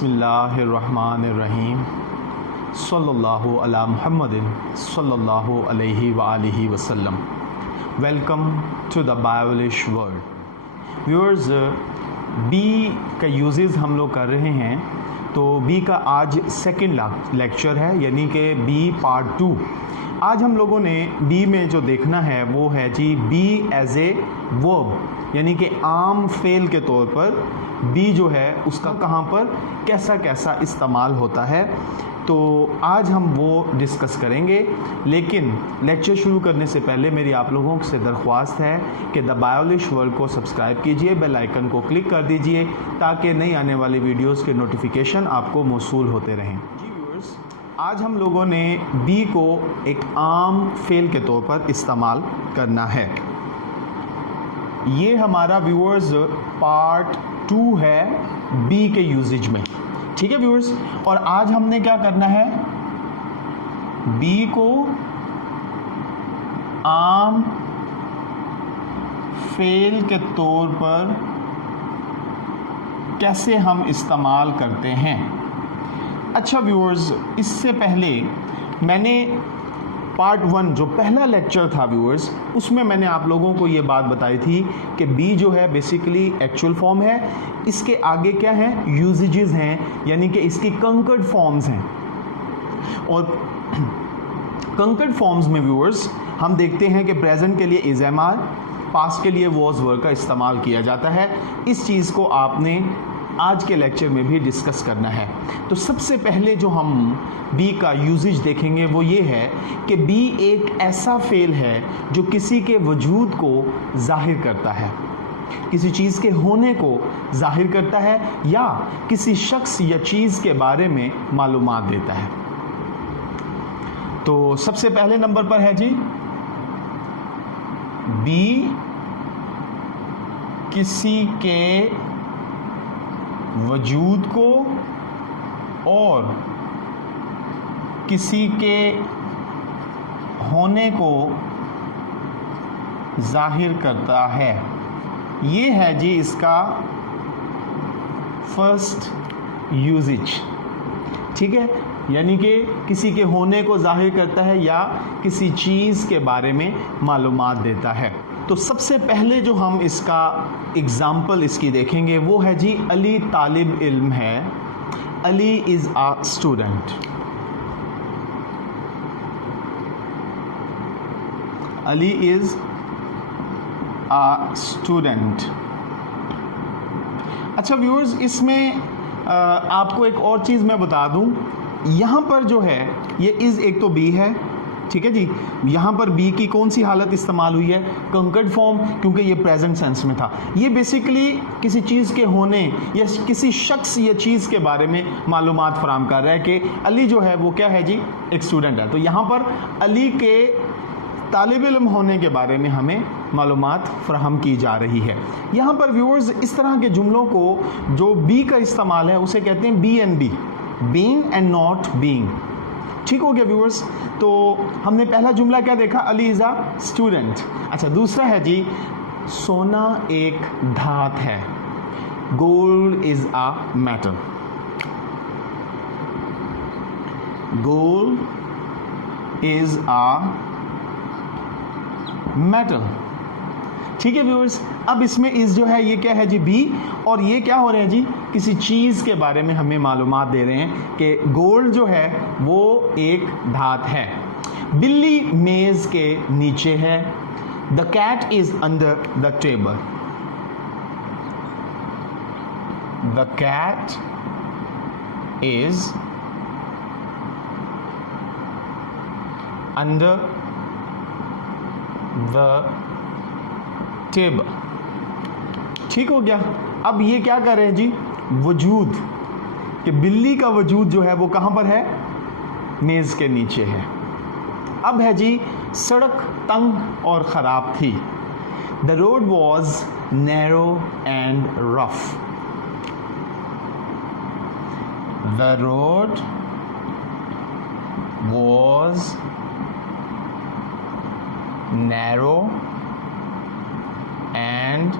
बिस्मिल्लाहिर्रहमानिर्रहीम सल्लल्लाहु अला मुहम्मदिन सल्लल्लाहु अलैहि व आलिहि वसल्लम। Welcome to the Biolish world. Viewers, be का यूजेस हम लोग कर रहे हैं, तो बी का आज सेकंड लेक्चर है, यानी कि बी पार्ट 2। आज हम लोगों ने बी में जो देखना है वो है जी बी एज ए वर्ब, यानी कि आम फेल के तौर पर बी जो है उसका कहाँ पर कैसा कैसा इस्तेमाल होता है। तो आज हम वो डिस्कस करेंगे, लेकिन लेक्चर शुरू करने से पहले मेरी आप लोगों से दरख्वास्त है कि द बायोलिश वर्ल्ड को सब्सक्राइब कीजिए, बेल आइकन को क्लिक कर दीजिए ताकि नई आने वाली वीडियोस के नोटिफिकेशन आपको मौसूल होते रहें। जी व्यूअर्स, आज हम लोगों ने बी को एक आम फेल के तौर पर इस्तेमाल करना है। ये हमारा व्यूअर्स पार्ट 2 है बी के यूजेज में, ठीक है व्यूअर्स। और आज हमने क्या करना है, बी को आम फेल के तौर पर कैसे हम इस्तेमाल करते हैं। अच्छा व्यूअर्स, इससे पहले मैंने पार्ट 1 जो पहला लेक्चर था व्यूअर्स, उसमें मैंने आप लोगों को ये बात बताई थी कि बी जो है बेसिकली एक्चुअल फॉर्म है, इसके आगे क्या है, यूजेजेस हैं, यानी कि इसकी कंकर्ड फॉर्म्स हैं। और कंकर्ड फॉर्म्स में व्यूअर्स हम देखते हैं कि प्रेजेंट के लिए इज एम आर, पास्ट के लिए वॉज वर्ब का इस्तेमाल किया जाता है। इस चीज़ को आपने आज के लेक्चर में भी डिस्कस करना है। तो सबसे पहले जो हम बी का यूजेज देखेंगे वो ये है कि बी एक ऐसा फेल है जो किसी के वजूद को जाहिर करता है, किसी चीज़ के होने को जाहिर करता है, या किसी शख्स या चीज़ के बारे में मालूमात देता है। तो सबसे पहले नंबर पर है जी बी किसी के वजूद को और किसी के होने को जाहिर करता है। ये है जी इसका फर्स्ट यूजेज, ठीक है, यानी कि किसी के होने को जाहिर करता है या किसी चीज़ के बारे में मालूमात देता है। तो सबसे पहले जो हम इसका एग्जाम्पल इसकी देखेंगे वो है जी अली तालिब इल्म है, Ali is a student. Ali is a student. अच्छा व्यूअर्स, इसमें आपको एक और चीज़ मैं बता दूं, यहाँ पर जो है ये इज़ एक तो बी है, ठीक है जी। यहाँ पर बी की कौन सी हालत इस्तेमाल हुई है, कंकर्ड फॉर्म, क्योंकि ये प्रेजेंट सेंस में था। ये बेसिकली किसी चीज़ के होने या किसी शख्स या चीज़ के बारे में मालूमात फराहम कर रहा है कि अली जो है वो क्या है जी, एक स्टूडेंट है। तो यहाँ पर अली के तालिब इल्म होने के बारे में हमें मालूमात फराहम की जा रही है। यहाँ पर व्यूअर्स इस तरह के जुमलों को जो बी का इस्तेमाल है उसे कहते हैं be and be, being and not being. ठीक हो गया व्यूअर्स। तो हमने पहला जुमला क्या देखा, अली इज़ आ स्टूडेंट। अच्छा, दूसरा है जी सोना एक धात है, gold is a metal. Gold is a metal, ठीक है व्यूअर्स। अब इसमें इस जो है ये क्या है जी बी, और ये क्या हो रहे हैं जी, किसी चीज़ के बारे में हमें मालूमात दे रहे हैं कि गोल्ड जो है वो एक धात है। बिल्ली मेज़ के नीचे है, the cat is under the table. The cat is under the table, ठीक हो गया। अब ये क्या कर रहे हैं जी, वजूद, कि बिल्ली का वजूद जो है वो कहाँ पर है, मेज़ के नीचे है। अब है जी सड़क तंग और ख़राब थी, the road was narrow and rough. The road was narrow and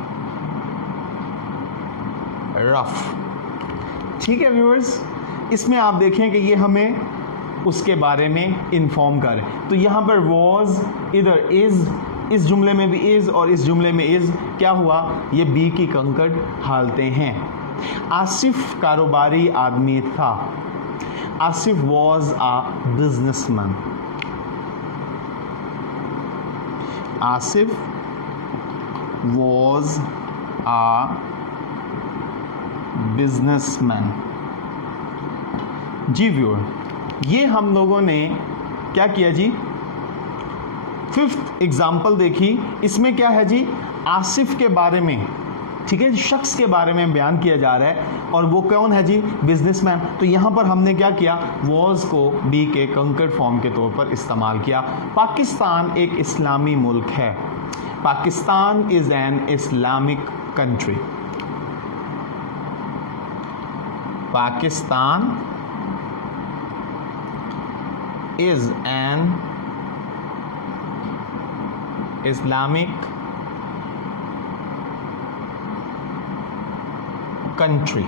rough. ठीक है व्यूअर्स, इसमें आप देखें कि ये हमें उसके बारे में इन्फॉर्म कर, तो यहाँ पर वॉज, इधर इज, इस जुमले में भी इज और इस जुमले में इज, क्या हुआ, ये बी की कंकड़ हालते हैं। आसिफ कारोबारी आदमी था। Asif was a businessman. Asif was a businessman. जी व्यूअर, ये हम लोगों ने क्या किया जी, फिफ्थ एग्जाम्पल देखी। इसमें क्या है जी, आसिफ के बारे में, ठीक है, शख्स के बारे में बयान किया जा रहा है और वो कौन है जी, बिजनेसमैन। तो यहाँ पर हमने क्या किया, वॉज को बी के कंकर्ड फॉर्म के तौर पर इस्तेमाल किया। पाकिस्तान एक इस्लामी मुल्क है। Pakistan is an Islamic country. Pakistan is an Islamic country.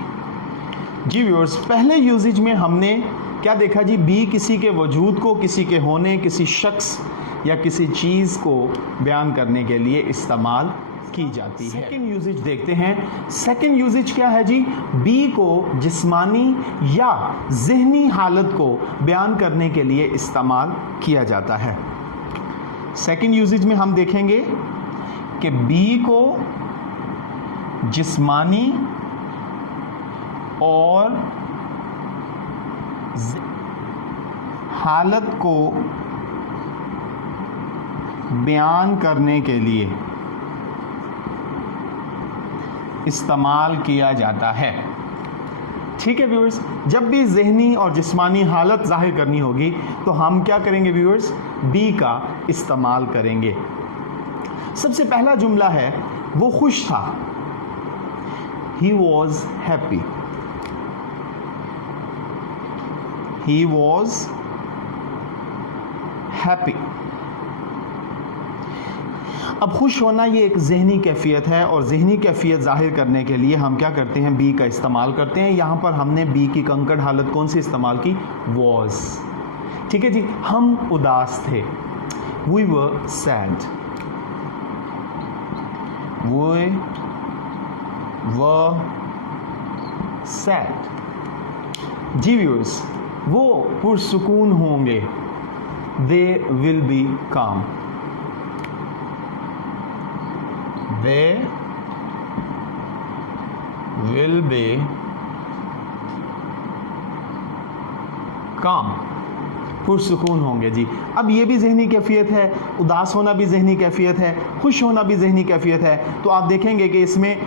जी व्यूअर्स, पहले यूजेज में हमने क्या देखा जी, बी किसी के वजूद को, किसी के होने, किसी शख्स या किसी चीज़ को बयान करने के लिए इस्तेमाल की जाती है। सेकंड यूजेज देखते हैं। सेकंड यूजेज क्या है जी, बी को जिस्मानी या ज़हनी हालत को बयान करने के लिए इस्तेमाल किया जाता है। सेकंड यूजेज में हम देखेंगे कि बी को जिस्मानी और हालत को बयान करने के लिए इस्तेमाल किया जाता है। ठीक है व्यूअर्स, जब भी ज़हनी और जिस्मानी हालत जाहिर करनी होगी तो हम क्या करेंगे व्यूअर्स, बी का इस्तेमाल करेंगे। सबसे पहला जुमला है, वो खुश था। He was happy. He was happy. अब खुश होना ये एक ज़हनी कैफियत है और ज़हनी कैफियत ज़ाहिर करने के लिए हम क्या करते हैं, बी का इस्तेमाल करते हैं। यहाँ पर हमने बी की कंकड़ हालत कौन सी इस्तेमाल की, was। ठीक है जी, हम उदास थे। We were sad. We were sad. जी व्यूअर्स, वो पुरसुकून होंगे। They will be calm. They will be calm. पुरसुकून होंगे जी। अब ये भी ज़हनी कैफियत है, उदास होना भी ज़हनी कैफियत है, खुश होना भी ज़हनी कैफियत है। तो आप देखेंगे कि इसमें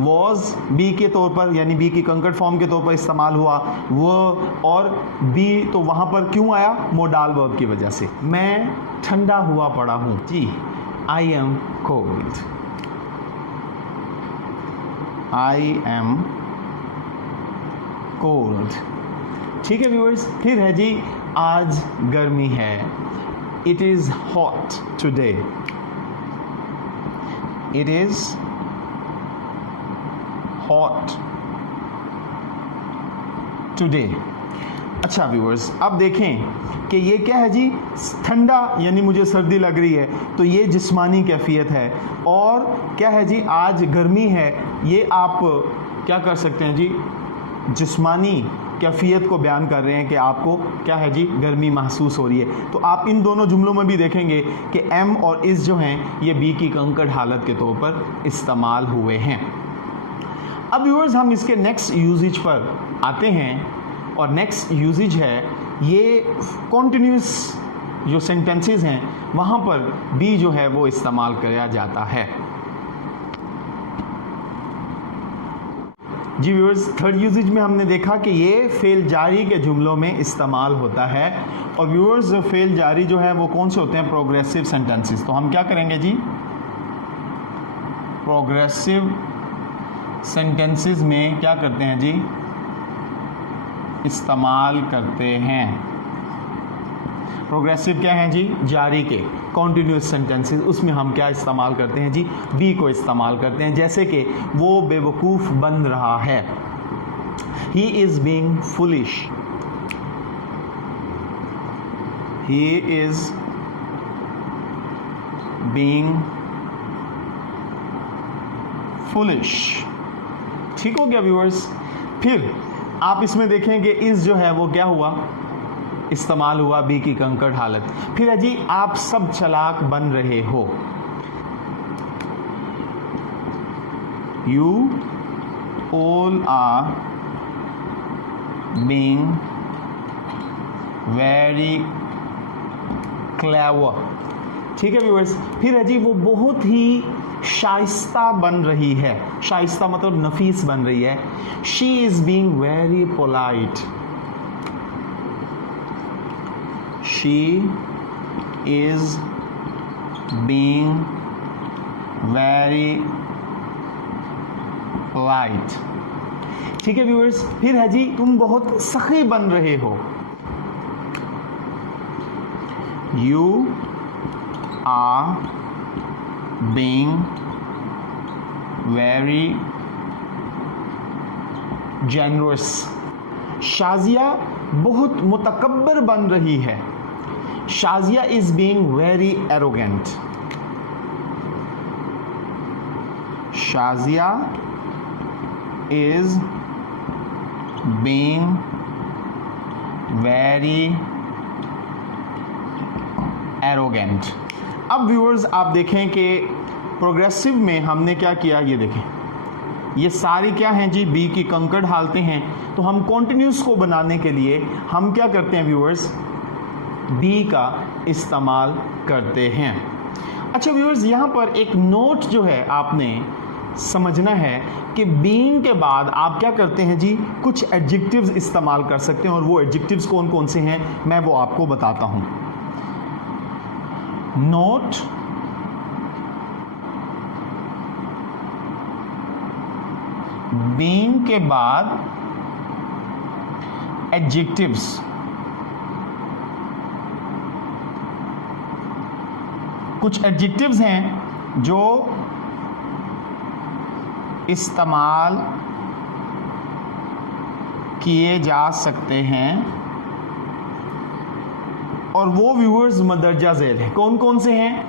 वॉज बी के तौर पर, यानी बी की कंकड़ फॉर्म के तौर पर इस्तेमाल हुआ, वो और बी तो वहाँ पर क्यों आया, मोडाल वर्ब की वजह से। मैं ठंडा हुआ पड़ा हूँ जी, I am cold. I am cold. ठीक है व्यूअर्स, फिर है जी, आज गर्मी है। It is hot today. It is hot today. अच्छा व्यूअर्स, अब देखें कि ये क्या है जी, ठंडा यानी मुझे सर्दी लग रही है, तो ये जिस्मानी कैफियत है। और क्या है जी, आज गर्मी है, ये आप क्या कर सकते हैं जी, जिस्मानी कैफियत को बयान कर रहे हैं कि आपको क्या है जी, गर्मी महसूस हो रही है। तो आप इन दोनों जुमलों में भी देखेंगे कि एम और इस जो हैं ये बी की कंकड़ हालत के तौर पर इस्तेमाल हुए हैं। अब व्यूअर्स, हम इसके नेक्स्ट यूजेज पर आते हैं और नेक्स्ट यूजेज है ये कॉन्टिन्यूस जो सेंटेंसेस हैं वहाँ पर बी जो है वो इस्तेमाल किया जाता है। जी व्यूअर्स, थर्ड यूजेज में हमने देखा कि ये फेल जारी के जुमलों में इस्तेमाल होता है। और व्यूअर्स, फेल जारी जो है वो कौन से होते हैं, प्रोग्रेसिव सेंटेंसेस। तो हम क्या करेंगे जी, प्रोग्रेसिव सेंटेंसेस में क्या करते हैं जी, इस्तेमाल करते हैं। प्रोग्रेसिव क्या है जी, जारी के, कॉन्टिन्यूस सेंटेंसेस, उसमें हम क्या इस्तेमाल करते हैं जी, बी को इस्तेमाल करते हैं। जैसे कि वो बेवकूफ़ बन रहा है। He is being foolish, he is being foolish. ठीक हो गया व्यूअर्स। फिर आप इसमें देखें कि इस जो है वो क्या हुआ, इस्तेमाल हुआ बी की कंकड़ हालत। फिर है जी आप सब चालाक बन रहे हो, you all are being very clever. ठीक है व्यूअर्स। फिर है जी वो बहुत ही शाइस्ता बन रही है, शाइस्ता मतलब नफीस बन रही है। She is being very polite, she is being very polite. ठीक है व्यूअर्स। फिर है जी तुम बहुत सखी बन रहे हो, you are being very generous। Shazia बहुत मुतकब्बर बन रही है, Shazia is being very arrogant, Shazia is being very arrogant. अब व्यूअर्स आप देखें कि प्रोग्रेसिव में हमने क्या किया, ये देखें ये सारी क्या हैं जी बी की कंकड़ हालतें हैं। तो हम कॉन्टिन्यूस को बनाने के लिए हम क्या करते हैं व्यूअर्स, बी का इस्तेमाल करते हैं। अच्छा व्यूअर्स यहाँ पर एक नोट जो है आपने समझना है कि बीइंग के बाद आप क्या करते हैं जी, कुछ एडजेक्टिव्स इस्तेमाल कर सकते हैं और वो एडजेक्टिव्स कौन कौन से हैं मैं वो आपको बताता हूँ। नोट बीइंग के बाद एडजेक्टिव्स, कुछ एडजेक्टिव्स हैं जो इस्तेमाल किए जा सकते हैं और वो व्यूअर्स मदरजा झेल है। कौन कौन से हैं,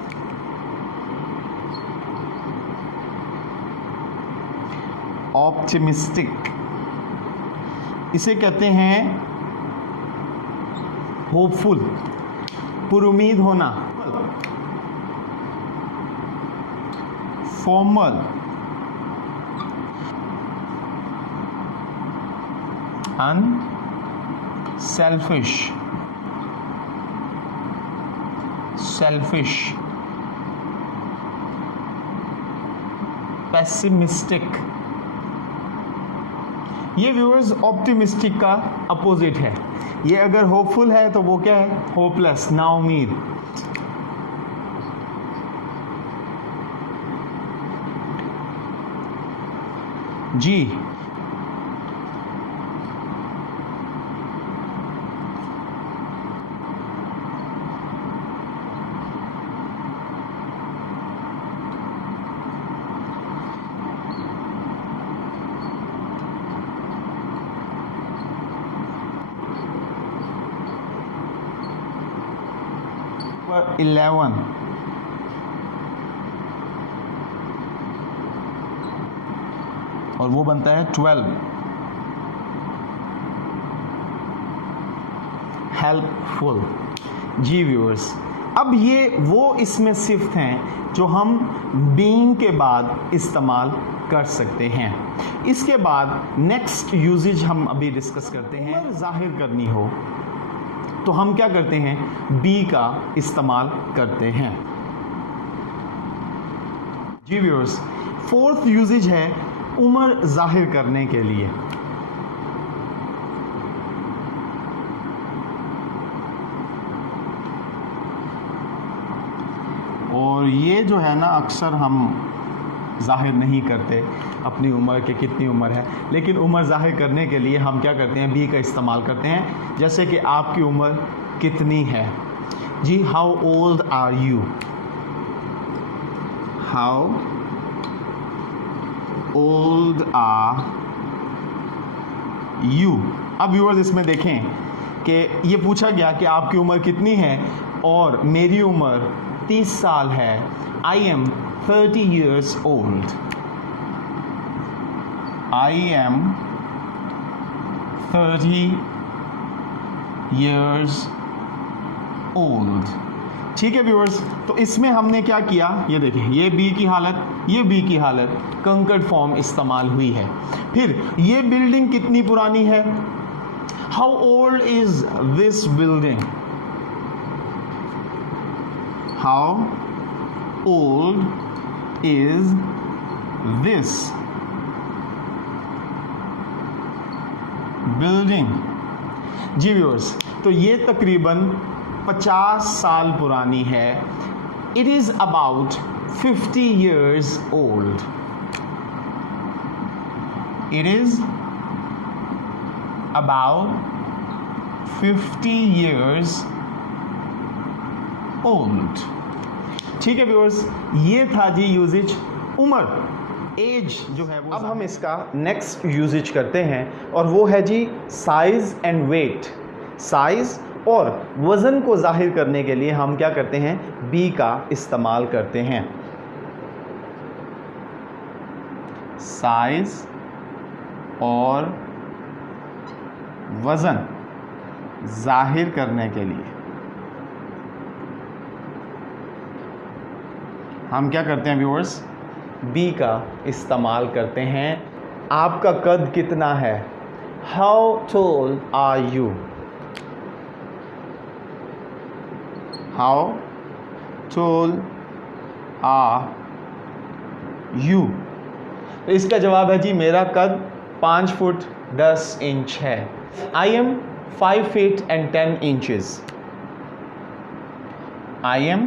ऑप्टिमिस्टिक, इसे कहते हैं होपफुल, पुरुमीद होना, फॉर्मल, अनसेल्फिश, सेल्फिश, पेसिमिस्टिक। ये व्यूअर्स ऑप्टिमिस्टिक का अपोजिट है। ये अगर होपफुल है तो वो क्या है, होपलेस, नाउमीद। जी नंबर 11 और वो बनता है 12, हेल्पफुल। जी व्यूअर्स, अब ये वो इसमें सिफ्त हैं जो हम बीइंग के बाद इस्तेमाल कर सकते हैं। इसके बाद नेक्स्ट यूजेज हम अभी डिस्कस करते हैं। अगर जाहिर करनी हो तो हम क्या करते हैं, बी का इस्तेमाल करते हैं। जी व्यूअर्स, फोर्थ यूजेज है उम्र जाहिर करने के लिए। और ये जो है ना अक्सर हम जाहिर नहीं करते अपनी उम्र के कितनी उम्र है, लेकिन उम्र जाहिर करने के लिए हम क्या करते हैं, बी का इस्तेमाल करते हैं। जैसे कि आपकी उम्र कितनी है जी, how old are you, how old are you. अब व्यूअर्स इसमें देखें कि ये पूछा गया कि आपकी उम्र कितनी है और मेरी उम्र 30 साल है। I am 30 years old। I am 30 years old। ठीक है व्यूअर्स, तो इसमें हमने क्या किया, ये देखिए, ये बी की हालत, ये बी की हालत, कंकर्ड फॉर्म इस्तेमाल हुई है। फिर ये बिल्डिंग कितनी पुरानी है, how old is this building, how old is this building. जी व्यूअर्स, तो ये तकरीबन 50 साल पुरानी है। It is about 50 years old। It is about 50 years old। ठीक है व्यूअर्स, ये था जी यूजेज उम्र, एज जो है वो। अब हम इसका नेक्स्ट यूजेज करते हैं और वो है जी साइज एंड वेट। साइज और वज़न को जाहिर करने के लिए हम क्या करते हैं, बी का इस्तेमाल करते हैं। साइज और वज़न जाहिर करने के लिए हम क्या करते हैं व्यूअर्स, बी का इस्तेमाल करते हैं। आपका कद कितना है, how tall are you, how tall are you. तो इसका जवाब है जी, मेरा कद 5 फुट 10 इंच है। I am 5 feet and 10 inches। I am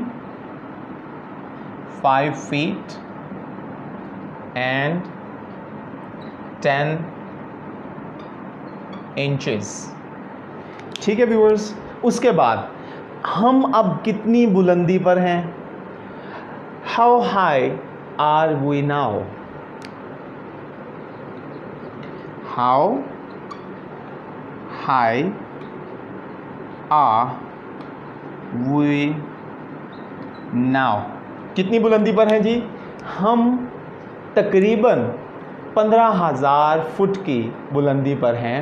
5 feet and 10 inches। ठीक है व्यूअर्स, उसके बाद हम अब कितनी बुलंदी पर हैं, how high are we now, how high are we now. कितनी बुलंदी पर हैं जी, हम तकरीबन 15,000 फुट की बुलंदी पर हैं।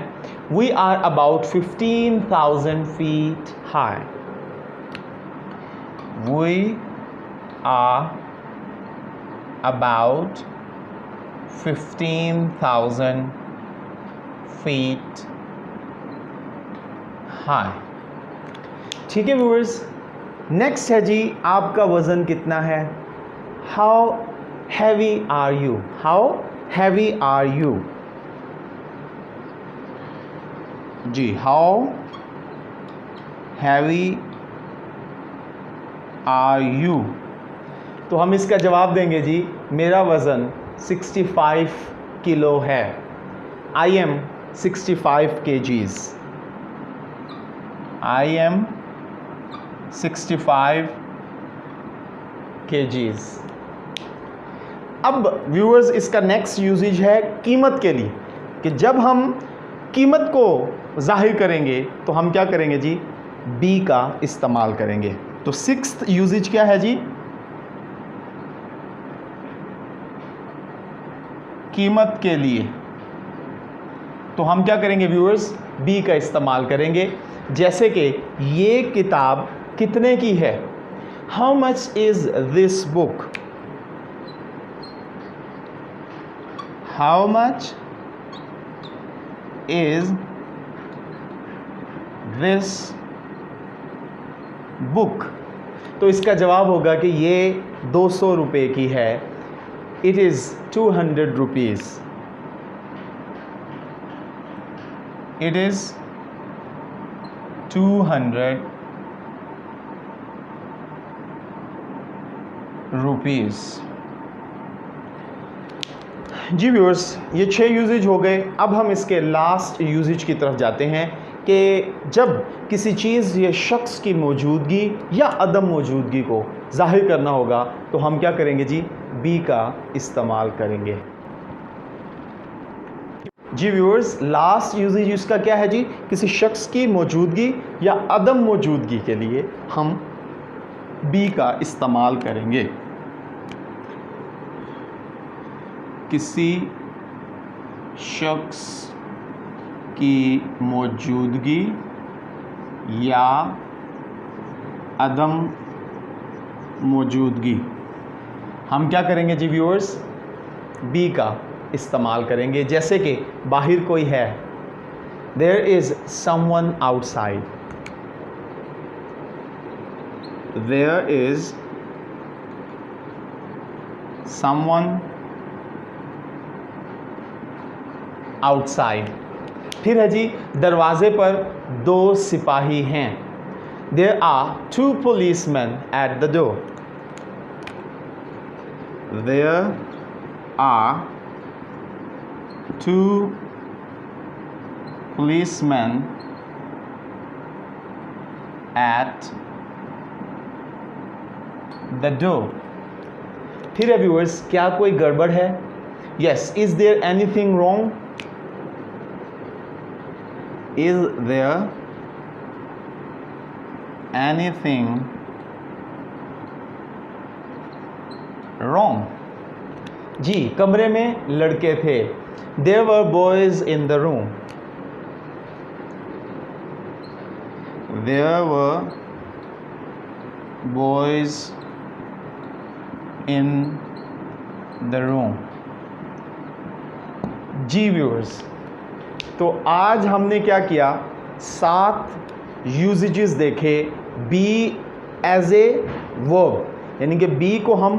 We are about 15,000 feet high। We are about 15,000 feet high। ठीक है व्यूअर्स, नेक्स्ट है जी, आपका वज़न कितना है, how heavy are you, how heavy are you. जी, हाउ हैवी आर यू। तो हम इसका जवाब देंगे जी, मेरा वज़न 65 किलो है। I am 65 kgs। I am 65 kgs। अब व्यूअर्स, इसका नेक्स्ट यूजेज है कीमत के लिए, कि जब हम कीमत को जाहिर करेंगे तो हम क्या करेंगे जी, बी का इस्तेमाल करेंगे। तो 6th यूजेज क्या है जी, कीमत के लिए। तो हम क्या करेंगे व्यूअर्स, बी का इस्तेमाल करेंगे। जैसे कि ये किताब कितने की है, how much is this book, how much is this book. तो इसका जवाब होगा कि ये 200 रुपये की है। It is 200 rupees। It is 200 rupees। जी व्यूअर्स, ये 6 यूजेज हो गए। अब हम इसके लास्ट यूजेज की तरफ जाते हैं कि जब किसी चीज़ या शख्स की मौजूदगी या अदम मौजूदगी को जाहिर करना होगा तो हम क्या करेंगे जी, बी का इस्तेमाल करेंगे। जी व्यूअर्स, लास्ट यूजेज इसका क्या है जी? किसी शख्स की मौजूदगी या अदम मौजूदगी के लिए हम बी का इस्तेमाल करेंगे। किसी शख्स की मौजूदगी या अदम मौजूदगी हम क्या करेंगे जी व्यूअर्स? बी का इस्तेमाल करेंगे। जैसे कि बाहर कोई है, there is someone outside, there is someone outside. फिर है जी, दरवाजे पर 2 सिपाही हैं। There are 2 policemen at the door, there are 2 policemen at the door। फिर है व्यूअर्स, क्या कोई गड़बड़ है? Yes, is there anything wrong? Is there anything wrong? जी, कमरे में लड़के थे। There were boys in the room. There were boys in the room। जी व्यूअर्स, तो आज हमने क्या किया? 7 यूजेजेस देखे बी एज ए वर्ब, यानी कि बी को हम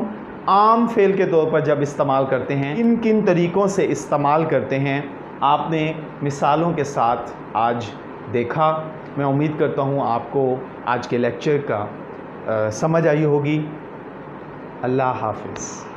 आम फेल के तौर पर जब इस्तेमाल करते हैं, किन किन तरीक़ों से इस्तेमाल करते हैं, आपने मिसालों के साथ आज देखा। मैं उम्मीद करता हूँ आपको आज के लेक्चर का समझ आई होगी। अल्लाह हाफिज़।